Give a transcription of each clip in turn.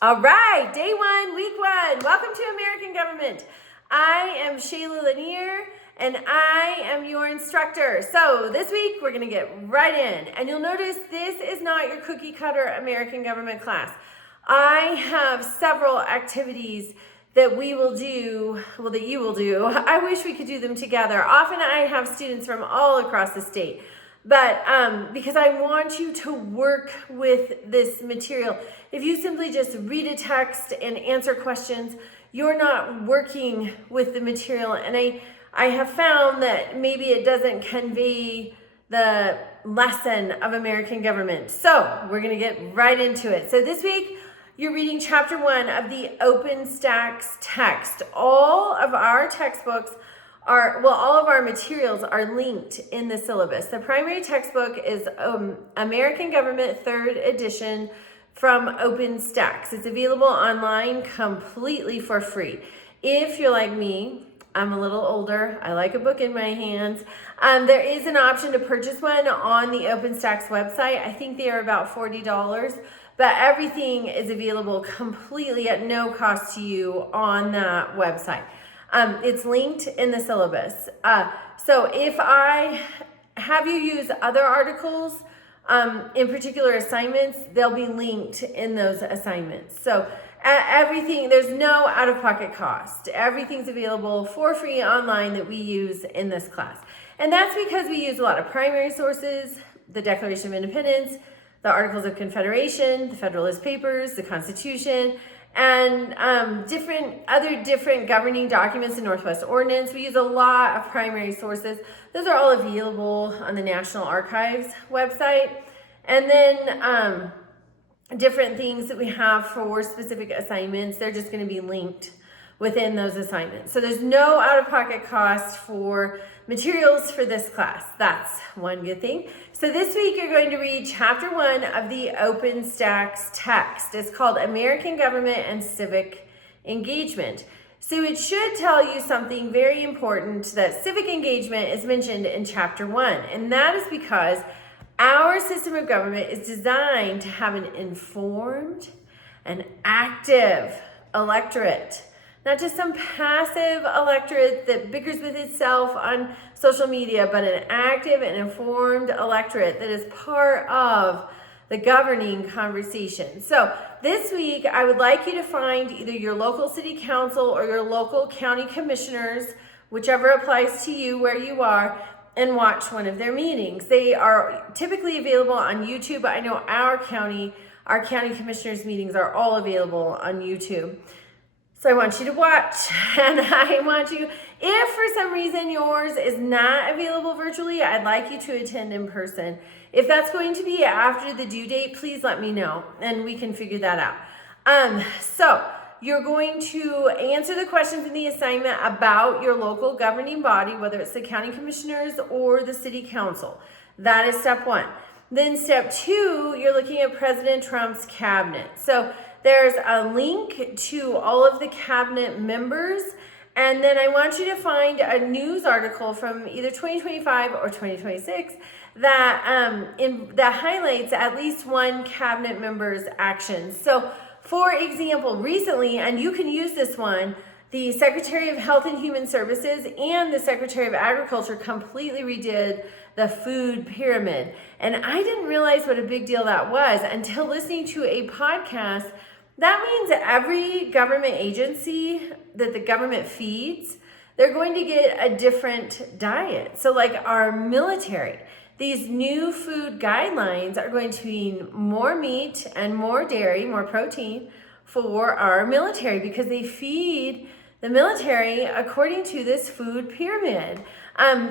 All right, day one, week one. Welcome to American Government. I am Shayla Lanier, and I am your instructor. So this week, we're going to get right in. And you'll notice this is not your cookie cutter American Government class. I have several activities that we will do, well, that you will do. I wish we could do them together. Often I have students from all across the state. But because I want you to work with this material. If you simply just read a text and answer questions, you're not working with the material. And I have found that maybe it doesn't convey the lesson of American Government. So we're going to get right into it. So this week, you're reading chapter 1 of the OpenStax text. All of our textbooks all of our materials are linked in the syllabus. The primary textbook is American Government 3rd edition from OpenStax. It's available online completely for free. If you're like me, I'm a little older, I like a book in my hands. There is an option to purchase one on the OpenStax website. I think they are about $40, but everything is available completely at no cost to you on that website. It's linked in the syllabus. So if I have you use other articles, in particular assignments, they'll be linked in those assignments. So everything, there's no out-of-pocket cost. Everything's available for free online that we use in this class. And that's because we use a lot of primary sources, the Declaration of Independence, the Articles of Confederation, the Federalist Papers, the Constitution, and different governing documents in Northwest Ordinance. We use a lot of primary sources. Those are all available on the National Archives website. And then different things that we have for specific assignments, they're just going to be linked within those assignments. So there's no out-of-pocket cost for materials for this class. That's one good thing. So this week you're going to read chapter 1 of the OpenStax text. It's called American Government and Civic Engagement. So it should tell you something very important, that civic engagement is mentioned in chapter 1. And that is because our system of government is designed to have an informed and active electorate. Not just some passive electorate that bickers with itself on social media, but an active and informed electorate that is part of the governing conversation. So this week, I would like you to find either your local city council or your local county commissioners, whichever applies to you where you are, and watch one of their meetings. They are typically available on YouTube. I know our county commissioners meetings are all available on YouTube. So I want you to watch, and I want you, if for some reason yours is not available virtually, I'd like you to attend in person. If that's going to be after the due date, please let me know, and we can figure that out. So you're going to answer the questions in the assignment about your local governing body, whether it's the county commissioners or the city council. That is step 1. Then step 2, you're looking at President Trump's cabinet. So there's a link to all of the cabinet members, and then I want you to find a news article from either 2025 or 2026 that that highlights at least one cabinet member's actions. So, for example, recently, and you can use this one, the Secretary of Health and Human Services and the Secretary of Agriculture completely redid the food pyramid. And I didn't realize what a big deal that was until listening to a podcast. That means that every government agency that the government feeds, they're going to get a different diet. So like our military, these new food guidelines are going to mean more meat and more dairy, more protein for our military because they feed the military according to this food pyramid.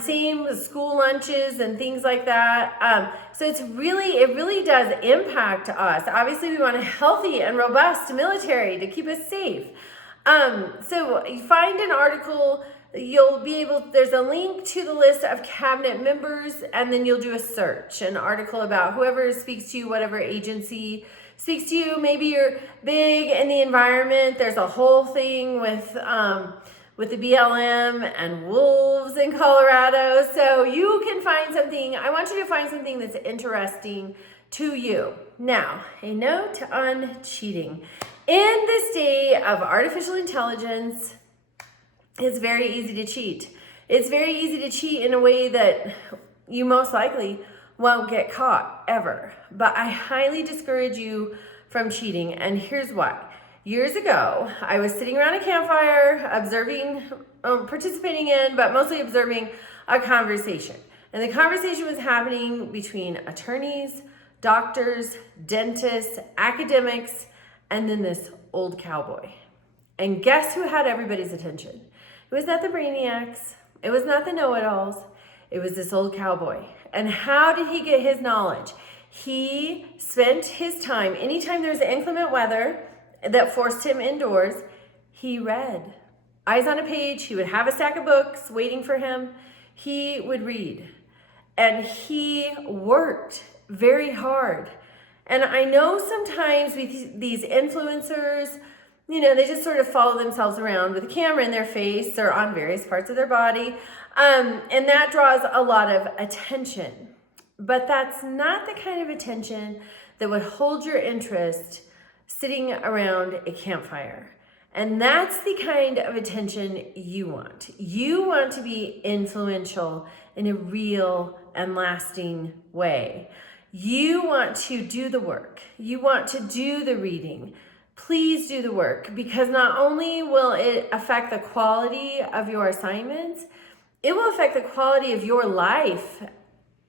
Same with school lunches and things like that. So it really does impact us. Obviously, we want a healthy and robust military to keep us safe. So you find an article, there's a link to the list of cabinet members, and then you'll do a search, an article about whoever speaks to you, whatever agency speaks to you. Maybe you're big in the environment. There's a whole thing with the BLM and wolves in Colorado. So you can find something, I want you to find something that's interesting to you. Now, a note on cheating. In this day of artificial intelligence, it's very easy to cheat. It's very easy to cheat in a way that you most likely won't get caught ever. But I highly discourage you from cheating, and here's why. Years ago, I was sitting around a campfire, observing, participating in, but mostly observing a conversation. And the conversation was happening between attorneys, doctors, dentists, academics, and then this old cowboy. And guess who had everybody's attention? It was not the brainiacs. It was not the know-it-alls. It was this old cowboy. And how did he get his knowledge? He spent his time, anytime there was inclement weather that forced him indoors, he read. Eyes on a page, he would have a stack of books waiting for him. He would read. And he worked very hard. And I know sometimes with these influencers, they just sort of follow themselves around with a camera in their face or on various parts of their body. And that draws a lot of attention. But that's not the kind of attention that would hold your interest sitting around a campfire. And that's the kind of attention you want. You want to be influential in a real and lasting way. You want to do the work. You want to do the reading. Please do the work, because not only will it affect the quality of your assignments, it will affect the quality of your life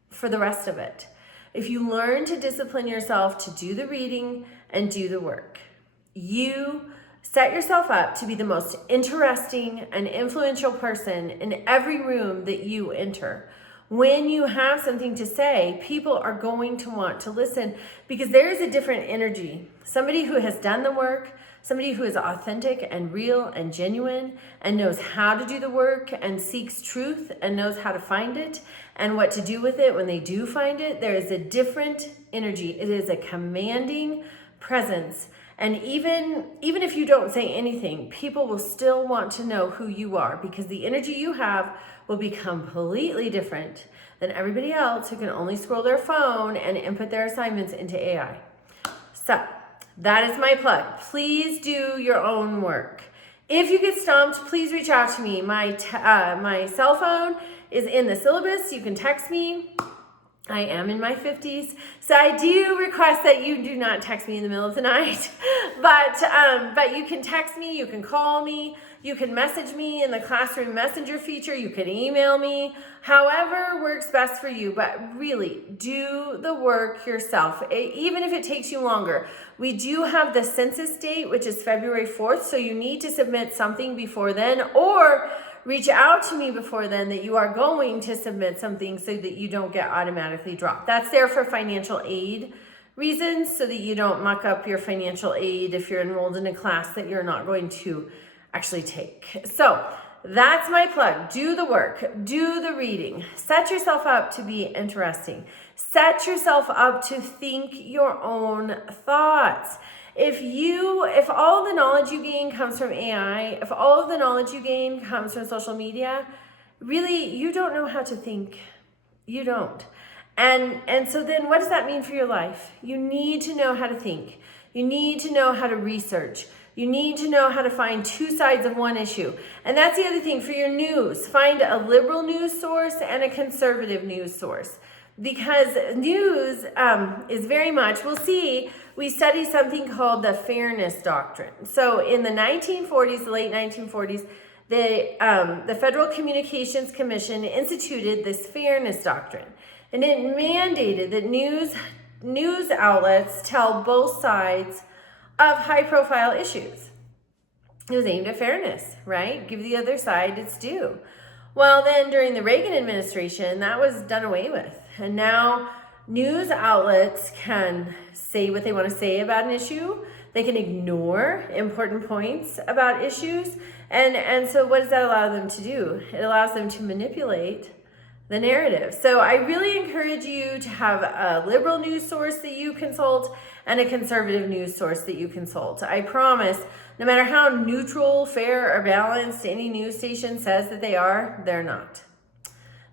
for the rest of it. If you learn to discipline yourself to do the reading and do the work, you set yourself up to be the most interesting and influential person in every room that you enter. When you have something to say, people are going to want to listen, because there is a different energy. Somebody who has done the work, somebody who is authentic and real and genuine and knows how to do the work and seeks truth and knows how to find it and what to do with it when they do find it. There is a different energy. It is a commanding presence. And even if you don't say anything, people will still want to know who you are, because the energy you have will be completely different than everybody else who can only scroll their phone and input their assignments into AI. So that is my plug. Please do your own work. If you get stumped, please reach out to me. My cell phone is in the syllabus. You can text me. I am in my 50s, so I do request that you do not text me in the middle of the night, but you can text me, you can call me, you can message me in the classroom messenger feature, you can email me, however works best for you. But really, do the work yourself, even if it takes you longer. We do have the census date, which is February 4th, so you need to submit something before then, or reach out to me before then that you are going to submit something so that you don't get automatically dropped. That's there for financial aid reasons, so that you don't muck up your financial aid if you're enrolled in a class that you're not going to actually take. So that's my plug. Do the work, do the reading, set yourself up to be interesting, set yourself up to think your own thoughts. If all the knowledge you gain comes from AI, if all of the knowledge you gain comes from social media, really, you don't know how to think. You don't. And so then what does that mean for your life? You need to know how to think. You need to know how to research. You need to know how to find two sides of one issue. And that's the other thing for your news. Find a liberal news source and a conservative news source. Because news is very much, we study something called the fairness doctrine. So in the 1940s, the late 1940s, the Federal Communications Commission instituted this fairness doctrine. And it mandated that news outlets tell both sides of high-profile issues. It was aimed at fairness, right? Give the other side its due. Well, then during the Reagan administration, that was done away with. And now news outlets can say what they want to say about an issue. They can ignore important points about issues. And so what does that allow them to do? It allows them to manipulate the narrative. So I really encourage you to have a liberal news source that you consult and a conservative news source that you consult. I promise, no matter how neutral, fair, or balanced any news station says that they are, they're not.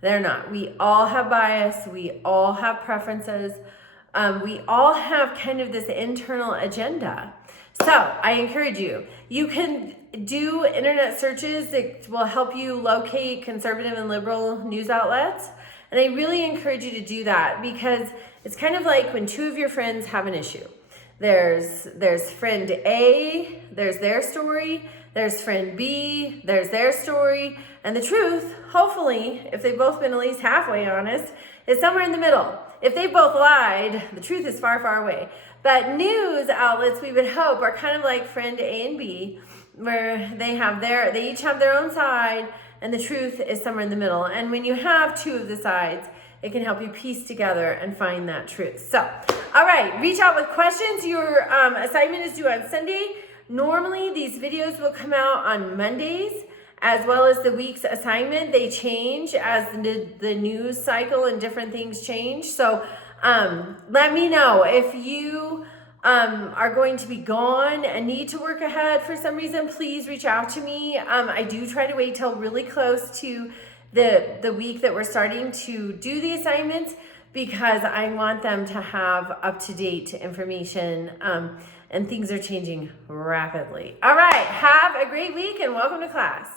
They're not. We all have bias. We all have preferences. We all have kind of this internal agenda. So I encourage you. You can do internet searches that will help you locate conservative and liberal news outlets. And I really encourage you to do that because it's kind of like when two of your friends have an issue. There's friend A, there's their story, there's friend B, there's their story, and the truth, hopefully, if they've both been at least halfway honest, is somewhere in the middle. If they both lied, the truth is far, far away. But news outlets, we would hope, are kind of like friend A and B, where they each have their own side, and the truth is somewhere in the middle. And when you have two of the sides, it can help you piece together and find that truth. So, all right, reach out with questions. Your assignment is due on Sunday. Normally, these videos will come out on Mondays, as well as the week's assignment. They change as the news cycle and different things change. So let me know if you are going to be gone and need to work ahead for some reason. Please reach out to me. I do try to wait till really close to the week that we're starting to do the assignments because I want them to have up-to-date information and things are changing rapidly. All right, have a great week and welcome to class.